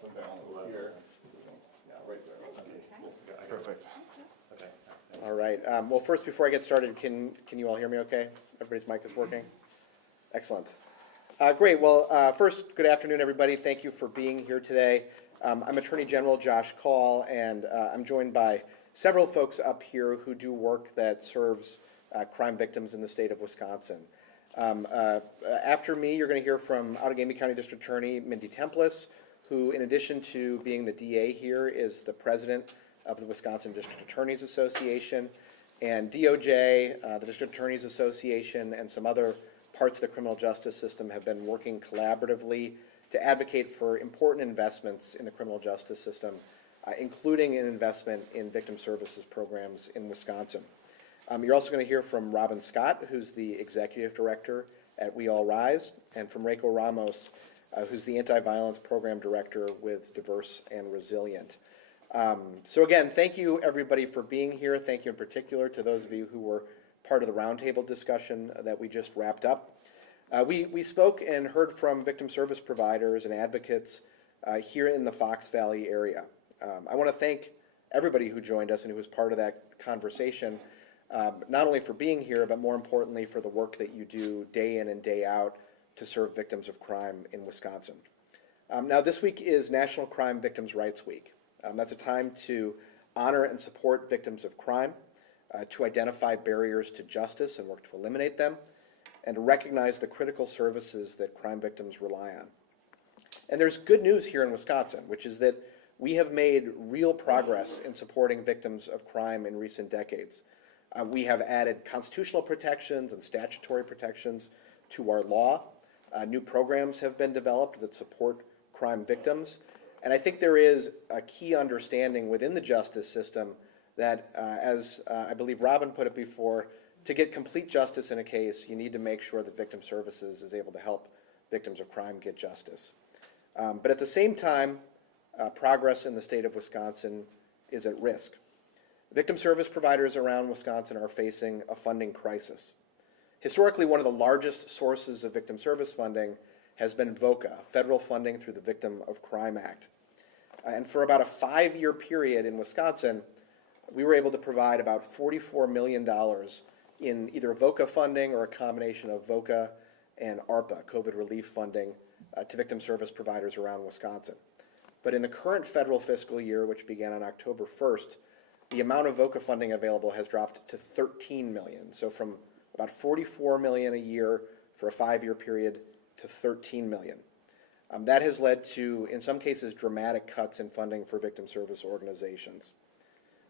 some balance here. Yeah, right there. Okay, cool. Perfect. Okay. All right. Well, first, before I get started, can you all hear me okay? Everybody's mic is working? Excellent. Great. Well, first, good afternoon, everybody. Thank you for being here today. I'm Attorney General Josh Kaul, and I'm joined by several folks up here who do work that serves crime victims in the state of Wisconsin. After me, you're going to hear from Outagamie County District Attorney Mindy Templis, who, in addition to being the DA here, is the president of the Wisconsin District Attorneys Association, and DOJ, the District Attorneys Association, and some other parts of the criminal justice system have been working collaboratively to advocate for important investments in the criminal justice system, including an investment in victim services programs in Wisconsin. You're also going to hear from Robin Scott, who's the executive director at We All Rise, and from Reiko Ramos, who's the anti-violence program director with Diverse and Resilient. So again, thank you everybody for being here. Thank you in particular to those of you who were part of the roundtable discussion that we just wrapped up. We spoke and heard from victim service providers and advocates here in the Fox Valley area. I want to thank everybody who joined us and who was part of that conversation, not only for being here, but more importantly for the work that you do day in and day out to serve victims of crime in Wisconsin. Now, this week is National Crime Victims' Rights Week. That's a time to honor and support victims of crime, to identify barriers to justice and work to eliminate them, and to recognize the critical services that crime victims rely on. And there's good news here in Wisconsin, which is that we have made real progress in supporting victims of crime in recent decades. We have added constitutional protections and statutory protections to our law. New programs have been developed that support crime victims. And I think there is a key understanding within the justice system that, as I believe Robin put it before, to get complete justice in a case, you need to make sure that victim services is able to help victims of crime get justice. But at the same time, progress in the state of Wisconsin is at risk. Victim service providers around Wisconsin are facing a funding crisis. Historically, one of the largest sources of victim service funding has been VOCA, federal funding through the Victim of Crime Act. And for about a 5-year period in Wisconsin, we were able to provide about $44 million in either VOCA funding or a combination of VOCA and ARPA, COVID relief funding, to victim service providers around Wisconsin. But in the current federal fiscal year, which began on October 1st, the amount of VOCA funding available has dropped to $13 million. So from about $44 million a year for a 5-year period to $13 million. That has led to, in some cases, dramatic cuts in funding for victim service organizations.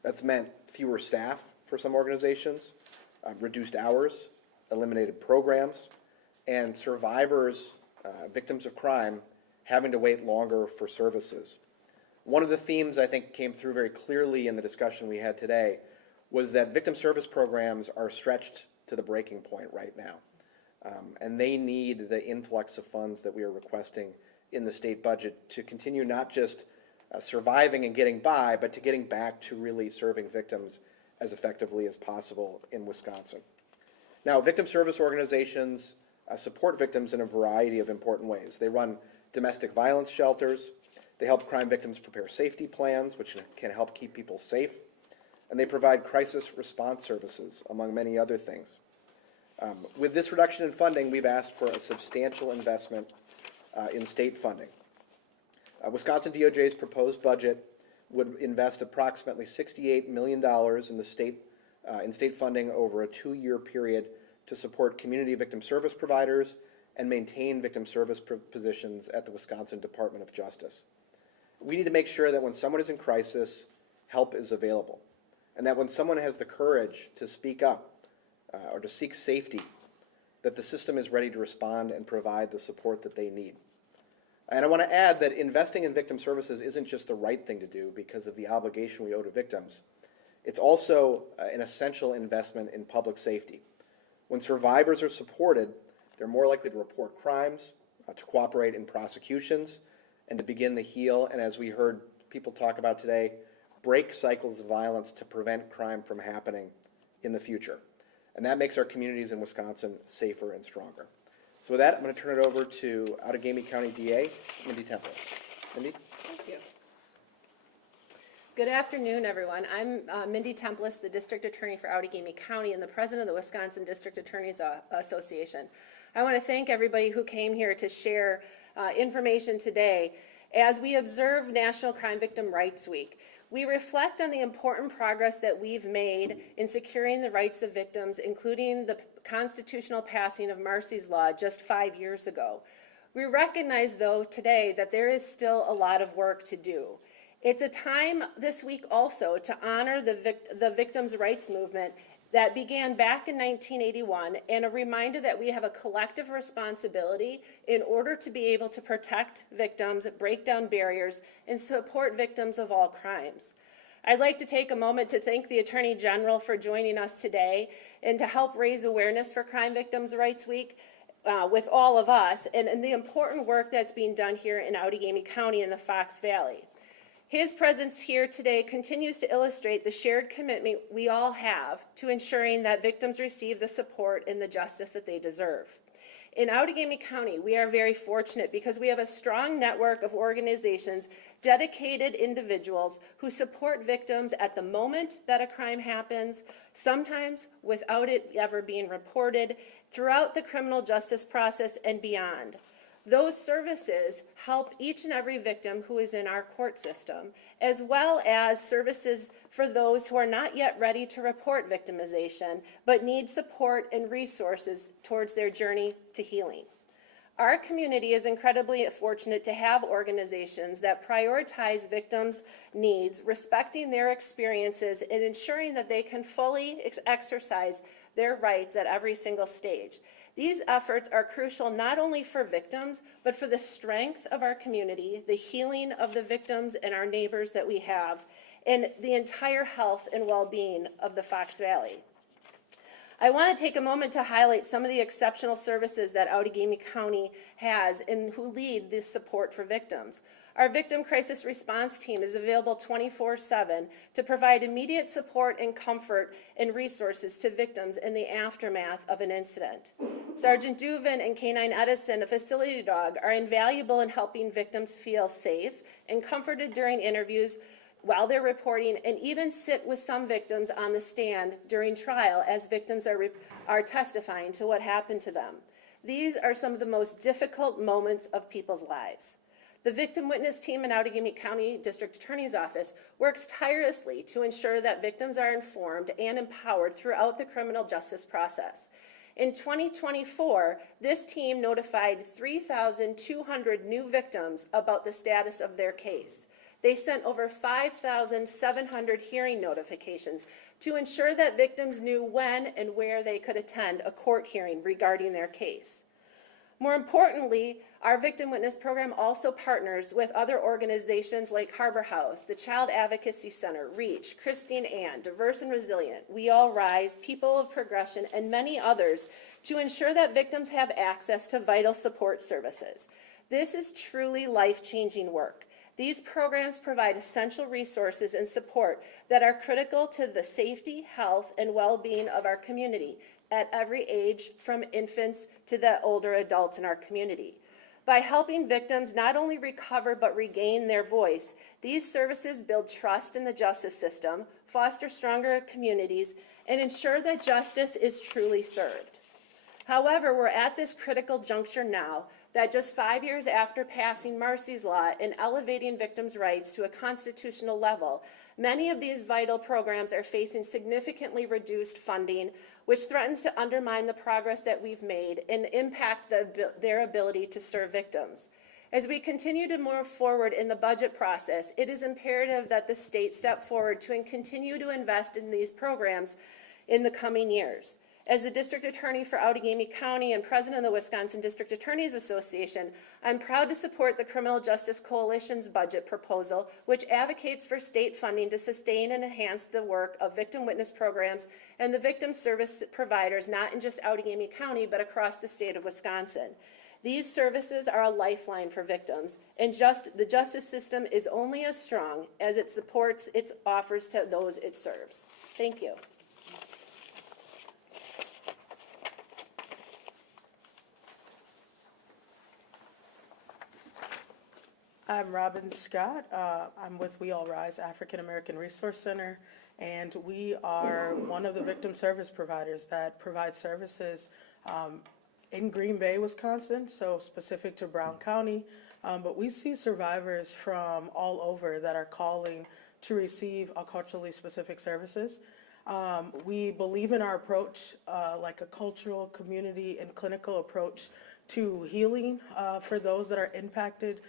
That's meant fewer staff for some organizations, reduced hours, eliminated programs, and survivors, victims of crime, having to wait longer for services. One of the themes I think came through very clearly in the discussion we had today was that victim service programs are stretched to the breaking point right now. And they need the influx of funds that we are requesting in the state budget to continue not just surviving and getting by, but to getting back to really serving victims as effectively as possible in Wisconsin. Now, victim service organizations support victims in a variety of important ways. They run domestic violence shelters, they help crime victims prepare safety plans, which can help keep people safe, and they provide crisis response services, among many other things. With this reduction in funding, we've asked for a substantial investment in state funding. Wisconsin DOJ's proposed budget would invest approximately $68 million in state funding over a 2-year period to support community victim service providers and maintain victim service positions at the Wisconsin Department of Justice. We need to make sure that when someone is in crisis, help is available, and that when someone has the courage to speak up or to seek safety, that the system is ready to respond and provide the support that they need. And I want to add that investing in victim services isn't just the right thing to do because of the obligation we owe to victims. It's also an essential investment in public safety. When survivors are supported, they're more likely to report crimes, to cooperate in prosecutions, and to begin to heal, and as we heard people talk about today, break cycles of violence to prevent crime from happening in the future. And that makes our communities in Wisconsin safer and stronger. So with that, I'm going to turn it over to Outagamie County DA, Mindy Templis. Mindy? Thank you. Good afternoon, everyone. I'm Mindy Templis, the District Attorney for Outagamie County and the President of the Wisconsin District Attorneys Association. I want to thank everybody who came here to share information today. As we observe National Crime Victim Rights Week, we reflect on the important progress that we've made in securing the rights of victims, including the constitutional passing of Marsy's Law just 5 years ago. We recognize, though, today that there is still a lot of work to do. It's a time this week also to honor the victims' rights movement that began back in 1981, and a reminder that we have a collective responsibility in order to be able to protect victims, break down barriers, and support victims of all crimes. I'd like to take a moment to thank the Attorney General for joining us today and to help raise awareness for Crime Victims' Rights Week with all of us and the important work that's being done here in Outagamie County in the Fox Valley. His presence here today continues to illustrate the shared commitment we all have to ensuring that victims receive the support and the justice that they deserve. In Outagamie County, we are very fortunate because we have a strong network of organizations, dedicated individuals who support victims at the moment that a crime happens, sometimes without it ever being reported, throughout the criminal justice process and beyond. Those services help each and every victim who is in our court system, as well as services for those who are not yet ready to report victimization, but need support and resources towards their journey to healing. Our community is incredibly fortunate to have organizations that prioritize victims' needs, respecting their experiences and ensuring that they can fully exercise their rights at every single stage. These efforts are crucial not only for victims, but for the strength of our community, the healing of the victims and our neighbors that we have, and the entire health and well-being of the Fox Valley. I want to take a moment to highlight some of the exceptional services that Outagamie County has and who lead this support for victims. Our Victim Crisis Response Team is available 24/7 to provide immediate support and comfort and resources to victims in the aftermath of an incident. Sergeant Duvin and Canine Edison, a facility dog, are invaluable in helping victims feel safe and comforted during interviews while they're reporting, and even sit with some victims on the stand during trial as victims are testifying to what happened to them. These are some of the most difficult moments of people's lives. The Victim Witness Team in Outagamie County District Attorney's Office works tirelessly to ensure that victims are informed and empowered throughout the criminal justice process. In 2024, this team notified 3,200 new victims about the status of their case. They sent over 5,700 hearing notifications to ensure that victims knew when and where they could attend a court hearing regarding their case. More importantly, our Victim Witness Program also partners with other organizations like Harbor House, the Child Advocacy Center, REACH, Christine Ann, Diverse and Resilient, We All Rise, People of Progression, and many others to ensure that victims have access to vital support services. This is truly life-changing work. These programs provide essential resources and support that are critical to the safety, health, and well-being of our community at every age, from infants to the older adults in our community. By helping victims not only recover but regain their voice, these services build trust in the justice system, foster stronger communities, and ensure that justice is truly served. However, we're at this critical juncture now that just 5 years after passing Marsy's Law and elevating victims' rights to a constitutional level, many of these vital programs are facing significantly reduced funding, which threatens to undermine the progress that we've made and impact their ability to serve victims. As we continue to move forward in the budget process, it is imperative that the state step forward to continue to invest in these programs in the coming years. As the District Attorney for Outagamie County and President of the Wisconsin District Attorneys Association, I'm proud to support the Criminal Justice Coalition's budget proposal, which advocates for state funding to sustain and enhance the work of victim witness programs and the victim service providers, not in just Outagamie County, but across the state of Wisconsin. These services are a lifeline for victims, and the justice system is only as strong as it supports its offers to those it serves. Thank you. I'm Robin Scott. I'm with We All Rise African American Resource Center, and we are one of the victim service providers that provide services in Green Bay, Wisconsin, so specific to Brown County. But we see survivors from all over that are calling to receive culturally specific services. We believe in our approach, like a cultural, community, and clinical approach to healing for those that are impacted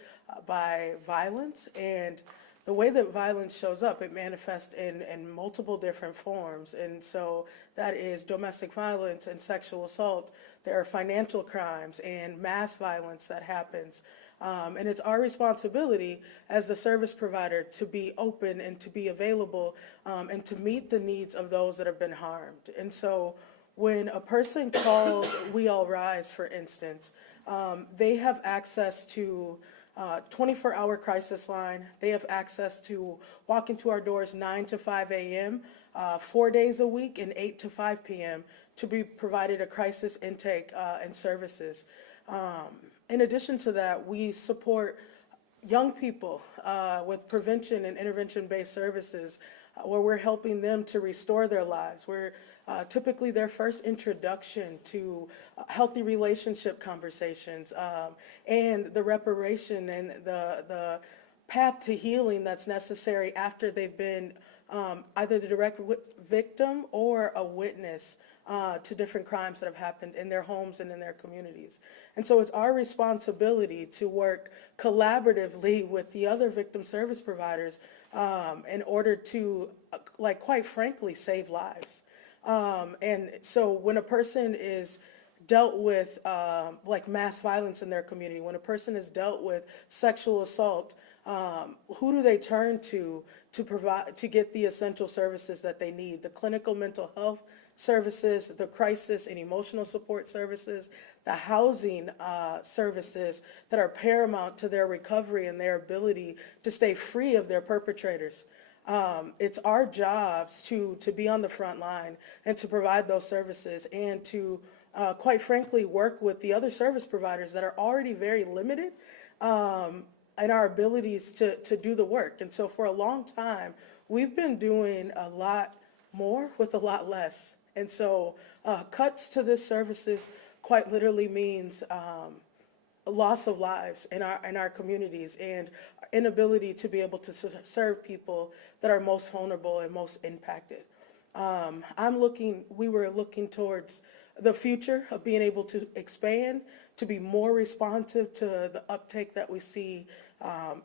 by violence. And the way that violence shows up, it manifests in multiple different forms. And so that is domestic violence and sexual assault. There are financial crimes and mass violence that happens. And it's our responsibility as the service provider to be open and to be available and to meet the needs of those that have been harmed. And so when a person calls We All Rise, for instance, they have access to 24-hour crisis line. They have access to walk into our doors 9 to 5 a.m., 4 days a week, and 8 to 5 p.m. to be provided a crisis intake and services. In addition to that, we support young people with prevention and intervention-based services where we're helping them to restore their lives. We're typically their first introduction to healthy relationship conversations and the reparation and the path to healing that's necessary after they've been either the direct victim or a witness to different crimes that have happened in their homes and in their communities. And so it's our responsibility to work collaboratively with the other victim service providers in order to, like, quite frankly, save lives. And so when a person is dealt with like mass violence in their community, when a person is dealt with sexual assault, who do they turn to provide, to get the essential services that they need? The clinical mental health services, the crisis and emotional support services, the housing services that are paramount to their recovery and their ability to stay free of their perpetrators. It's our jobs to be on the front line and to provide those services and to, quite frankly, work with the other service providers that are already very limited in our abilities to do the work. And so for a long time, we've been doing a lot more with a lot less. And so cuts to this services quite literally means loss of lives in our communities and inability to be able to serve people that are most vulnerable and most impacted. We were looking towards the future of being able to expand, to be more responsive to the uptake that we see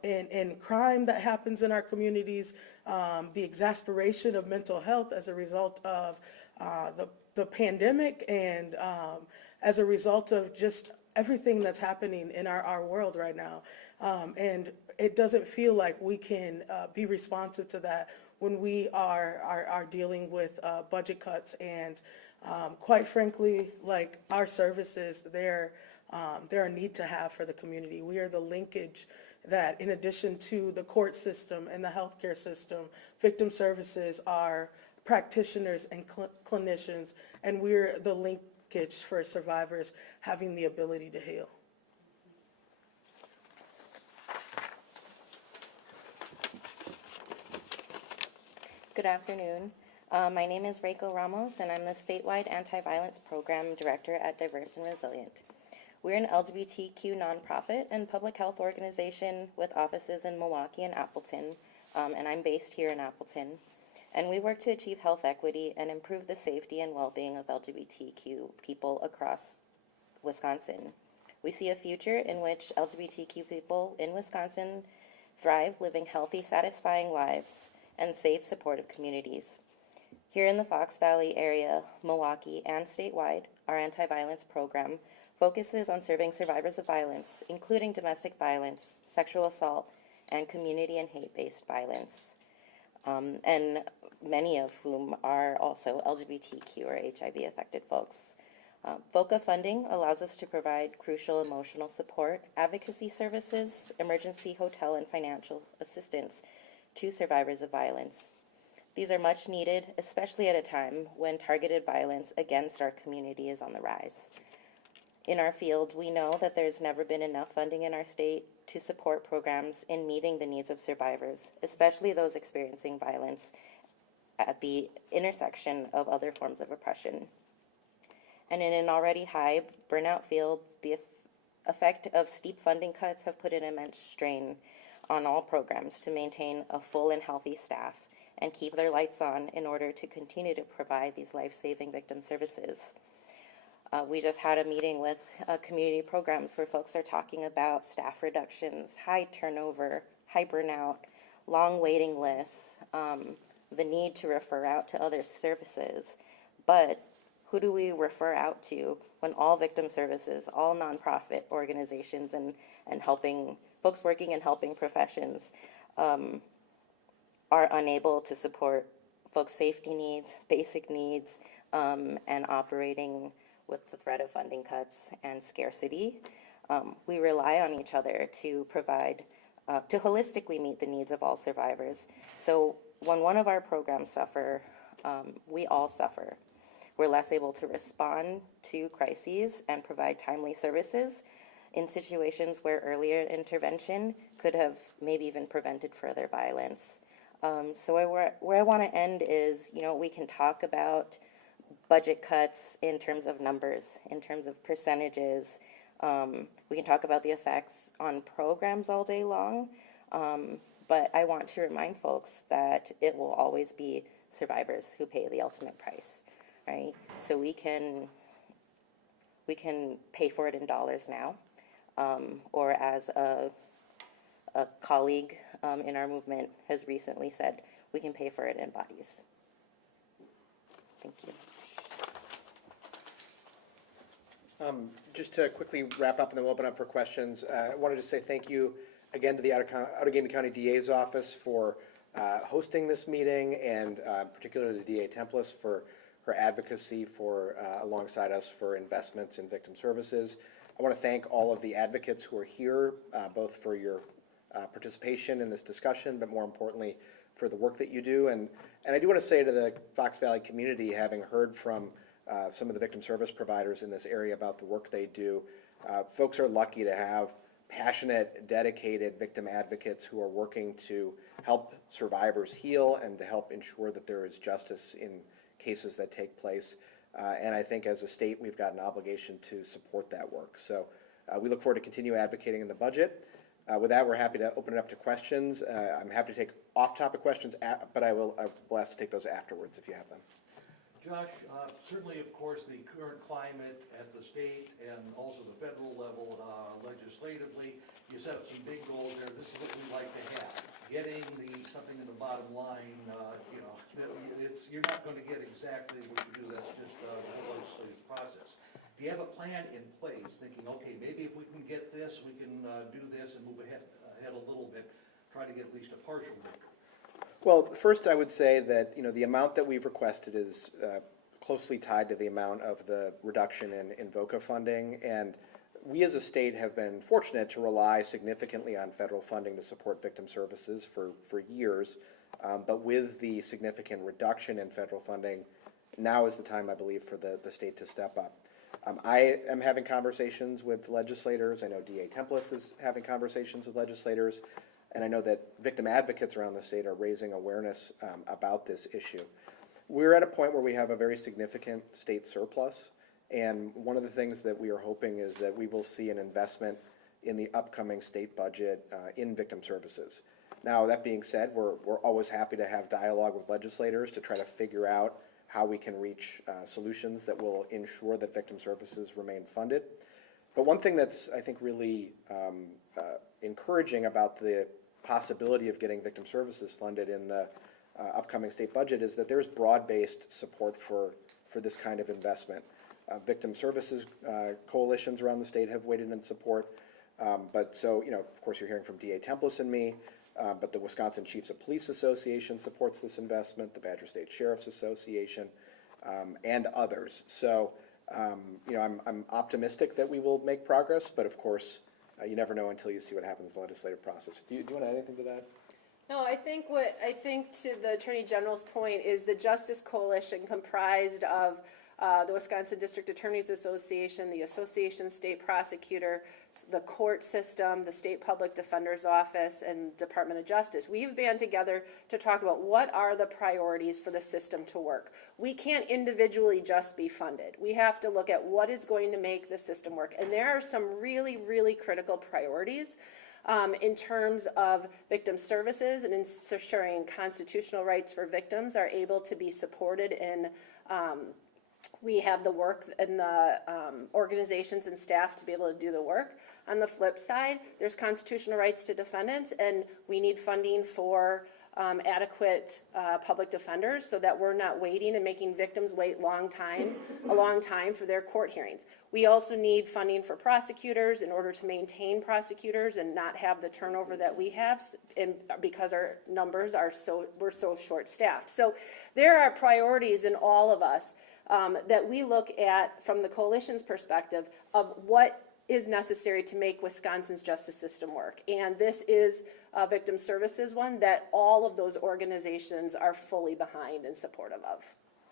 in crime that happens in our communities, the exasperation of mental health as a result of the pandemic and as a result of just everything that's happening in our world right now. And it doesn't feel like we can be responsive to that when we are dealing with budget cuts and quite frankly, like our services, they're a need to have for the community. We are the linkage that, in addition to the court system and the healthcare system, victim services are practitioners and clinicians, and we're the linkage for survivors having the ability to heal. Good afternoon. My name is Reiko Ramos, and I'm the statewide anti-violence program director at Diverse and Resilient. We're an LGBTQ nonprofit and public health organization with offices in Milwaukee and Appleton, and I'm based here in Appleton. And we work to achieve health equity and improve the safety and well-being of LGBTQ people across Wisconsin. We see a future in which LGBTQ people in Wisconsin thrive, living healthy, satisfying lives and safe, supportive communities. Here in the Fox Valley area, Milwaukee, and statewide, our anti-violence program focuses on serving survivors of violence, including domestic violence, sexual assault, and community and hate-based violence, and many of whom are also LGBTQ or HIV-affected folks. VOCA funding allows us to provide crucial emotional support, advocacy services, emergency hotel and financial assistance to survivors of violence. These are much needed, especially at a time when targeted violence against our community is on the rise. In our field, we know that there's never been enough funding in our state to support programs in meeting the needs of survivors, especially those experiencing violence at the intersection of other forms of oppression. And in an already high burnout field, the effect of steep funding cuts have put an immense strain on all programs to maintain a full and healthy staff and keep their lights on in order to continue to provide these life-saving victim services. We just had a meeting with community programs where folks are talking about staff reductions, high turnover, high burnout, long waiting lists, the need to refer out to other services. But who do we refer out to when all victim services, all nonprofit organizations and helping folks working in helping professions are unable to support folks' safety needs, basic needs, and operating with the threat of funding cuts and scarcity? We rely on each other to provide, to holistically meet the needs of all survivors. So when one of our programs suffer, we all suffer. We're less able to respond to crises and provide timely services in situations where earlier intervention could have maybe even prevented further violence. So where I want to end is, we can talk about budget cuts in terms of numbers, in terms of percentages. We can talk about the effects on programs all day long, but I want to remind folks that it will always be survivors who pay the ultimate price, right? So we can pay for it in dollars now, or as a colleague in our movement has recently said, we can pay for it in bodies. Thank you. Just to quickly wrap up and then we'll open up for questions, I wanted to say thank you again to the Outagamie County DA's office for hosting this meeting, and particularly the DA Templis for her advocacy for alongside us for investments in victim services. I want to thank all of the advocates who are here, both for your participation in this discussion, but more importantly, for the work that you do. And I do want to say to the Fox Valley community, having heard from some of the victim service providers in this area about the work they do, folks are lucky to have passionate, dedicated victim advocates who are working to help survivors heal and to help ensure that there is justice in cases that take place. And I think as a state, we've got an obligation to support that work. So we look forward to continue advocating in the budget. With that, we're happy to open it up to questions. I'm happy to take off-topic questions, but I will ask to take those afterwards if you have them. Josh, certainly, of course, the current climate at the state and also the federal level legislatively, you set up some big goals there. This is what we like to have. Getting something in the bottom line, you're not going to get exactly what you do. That's just the legislative process. Do you have a plan in place, thinking, okay, maybe if we can get this, we can do this and move ahead a little bit, try to get at least a partial victory? Well, first I would say that, the amount that we've requested is closely tied to the amount of the reduction in VOCA funding, and we as a state have been fortunate to rely significantly on federal funding to support victim services for years, but with the significant reduction in federal funding, now is the time, I believe, for the state to step up. I am having conversations with legislators. I know DA Templis is having conversations with legislators. And I know that victim advocates around the state are raising awareness about this issue. We're at a point where we have a very significant state surplus, and one of the things that we are hoping is that we will see an investment in the upcoming state budget in victim services. Now, that being said, we're always happy to have dialogue with legislators to try to figure out how we can reach solutions that will ensure that victim services remain funded. But one thing that's, I think, really encouraging about the possibility of getting victim services funded in the upcoming state budget is that there's broad-based support for this kind of investment. Victim services coalitions around the state have weighed in support, but so, of course you're hearing from DA Templis and me, but the Wisconsin Chiefs of Police Association supports this investment, the Badger State Sheriff's Association, and others. So, I'm optimistic that we will make progress, but of course, you never know until you see what happens in the legislative process. Do you want to add anything to that? No, I think to the Attorney General's point is the Justice Coalition, comprised of the Wisconsin District Attorneys Association, the Association of State Prosecutor, the court system, the State Public Defender's Office, and Department of Justice. We've band together to talk about what are the priorities for the system to work. We can't individually just be funded. We have to look at what is going to make the system work. And there are some really, really critical priorities in terms of victim services and ensuring constitutional rights for victims are able to be supported in we have the work and the organizations and staff to be able to do the work. On the flip side, there's constitutional rights to defendants, and we need funding for adequate public defenders so that we're not waiting and making victims wait a long time for their court hearings. We also need funding for prosecutors in order to maintain prosecutors and not have the turnover that we have, and because our numbers are we're so short-staffed. So there are priorities in all of us that we look at from the coalition's perspective of what is necessary to make Wisconsin's justice system work. And this is a victim services one that all of those organizations are fully behind and supportive of.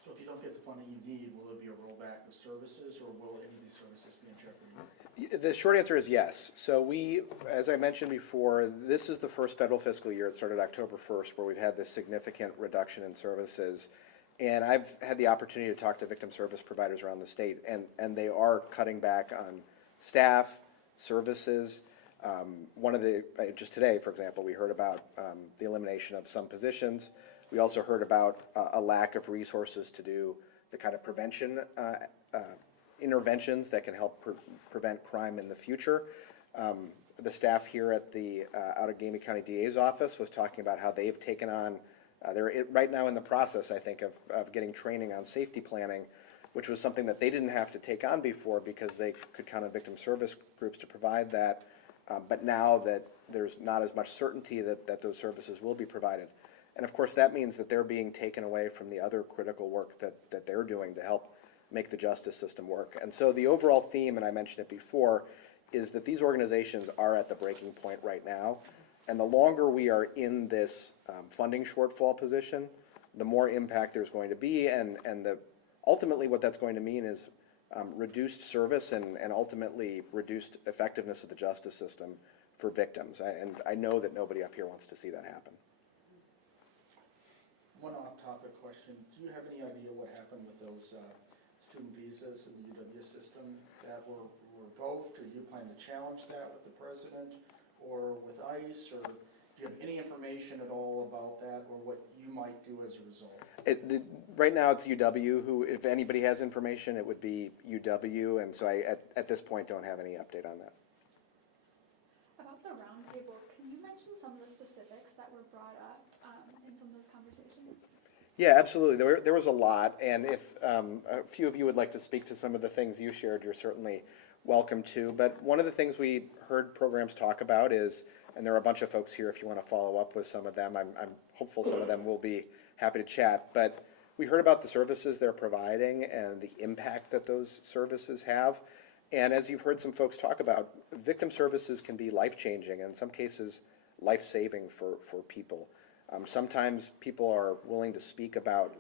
So if you don't get the funding you need, will it be a rollback of services, or will any of these services be in jeopardy? The short answer is yes. So we, as I mentioned before, this is the first federal fiscal year. It started October 1st, where we've had this significant reduction in services. And I've had the opportunity to talk to victim service providers around the state, and they are cutting back on staff, services. Just today, for example, we heard about the elimination of some positions. We also heard about a lack of resources to do the kind of prevention interventions that can help prevent crime in the future. The staff here at the Outagamie County DA's office was talking about how they've taken on, they're right now in the process, I think, of getting training on safety planning, which was something that they didn't have to take on before because they could count on victim service groups to provide that. But now that there's not as much certainty that those services will be provided. And of course, that means that they're being taken away from the other critical work that they're doing to help make the justice system work. And so the overall theme, and I mentioned it before, is that these organizations are at the breaking point right now. And the longer we are in this funding shortfall position, the more impact there's going to be, and ultimately what that's going to mean is reduced service and ultimately reduced effectiveness of the justice system for victims. And I know that nobody up here wants to see that happen. One off-topic question. Do you have any idea what happened with those student visas in the UW system that were revoked? Or do you plan to challenge that with the president or with ICE? Or do you have any information at all about that, or what you might do as a result? Right now it's UW who, if anybody has information, it would be UW, and so I, at this point, don't have any update on that. About the roundtable, can you mention some of the specifics that were brought up in some of those conversations? Yeah, absolutely. There was a lot, and if a few of you would like to speak to some of the things you shared, you're certainly welcome to. But one of the things we heard programs talk about is, and there are a bunch of folks here if you want to follow up with some of them, I'm hopeful some of them will be happy to chat, but we heard about the services they're providing and the impact that those services have. And as you've heard some folks talk about, victim services can be life-changing, and in some cases, life-saving for people. Sometimes people are willing to speak about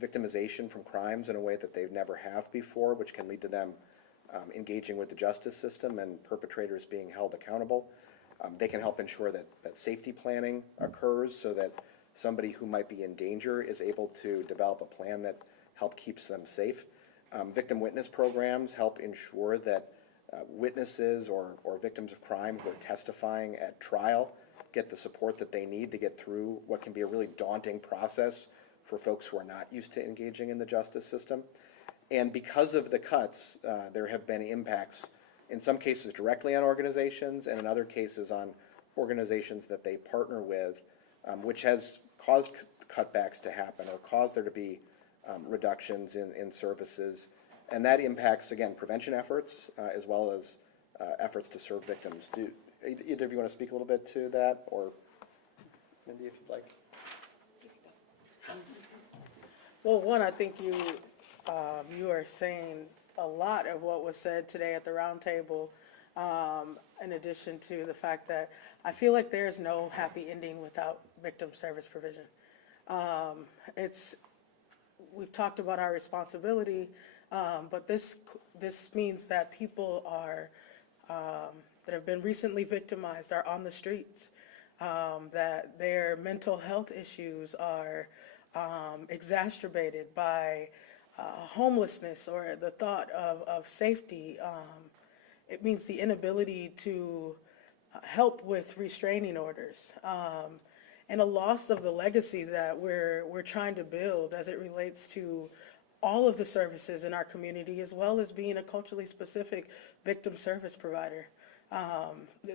victimization from crimes in a way that they never have before, which can lead to them engaging with the justice system and perpetrators being held accountable. They can help ensure that safety planning occurs so that somebody who might be in danger is able to develop a plan that help keeps them safe. Victim witness programs help ensure that witnesses or victims of crime who are testifying at trial get the support that they need to get through what can be a really daunting process for folks who are not used to engaging in the justice system. And because of the cuts, there have been impacts, in some cases directly on organizations, and in other cases on organizations that they partner with, which has caused cutbacks to happen or caused there to be reductions in services. And that impacts, again, prevention efforts as well as efforts to serve victims. Do either of you want to speak a little bit to that, or Mindy, if you'd like? Well, one, I think you are saying a lot of what was said today at the roundtable, in addition to the fact that I feel like there's no happy ending without victim service provision. we've talked about our responsibility, but this means that people are, that have been recently victimized are on the streets, that their mental health issues are exacerbated by homelessness or the thought of safety. It means the inability to help with restraining orders, and a loss of the legacy that we're trying to build as it relates to all of the services in our community, as well as being a culturally specific victim service provider.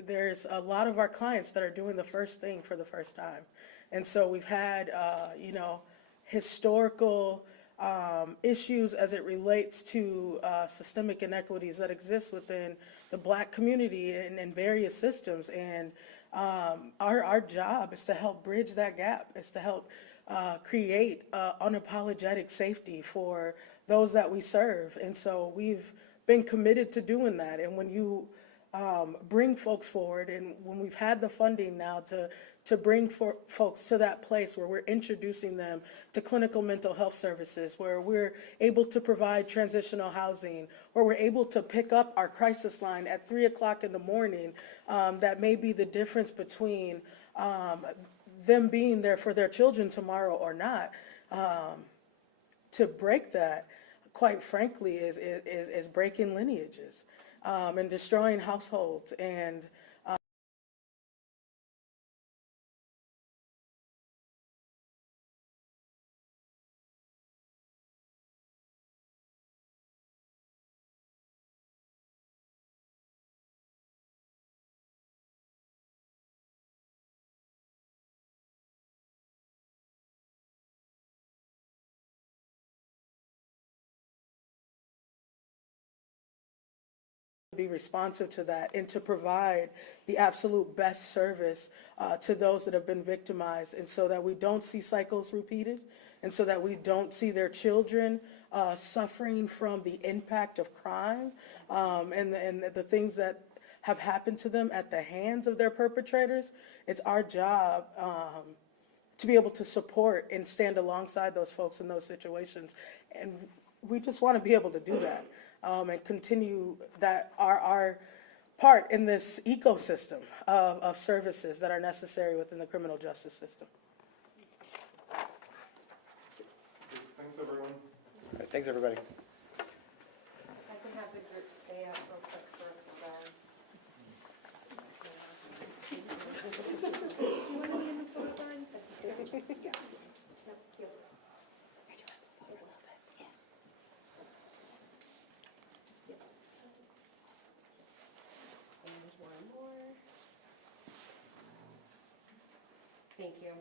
There's a lot of our clients that are doing the first thing for the first time. And so we've had, historical issues as it relates to systemic inequities that exist within the Black community in various systems. And our job is to help bridge that gap, is to help create unapologetic safety for those that we serve. And so we've been committed to doing that. And when you bring folks forward, and when we've had the funding now to bring folks to that place where we're introducing them to clinical mental health services, where we're able to provide transitional housing, where we're able to pick up our crisis line at 3 o'clock in the morning, that may be the difference between them being there for their children tomorrow or not. To break that, quite frankly, is breaking lineages, and destroying households, and be responsive to that, and to provide the absolute best service to those that have been victimized, and so that we don't see cycles repeated, and so that we don't see their children suffering from the impact of crime, and the things that have happened to them at the hands of their perpetrators. It's our job to be able to support and stand alongside those folks in those situations. And we just want to be able to do that, and continue that our part in this ecosystem of services that are necessary within the criminal justice system. Thanks, everyone. All right, thanks, everybody. I can have the group stay up real quick for Do you want to be in the photo line? That's okay. Yeah. Yep, yep. I do want to move over a little bit, yeah. Yep. And one more. Thank you.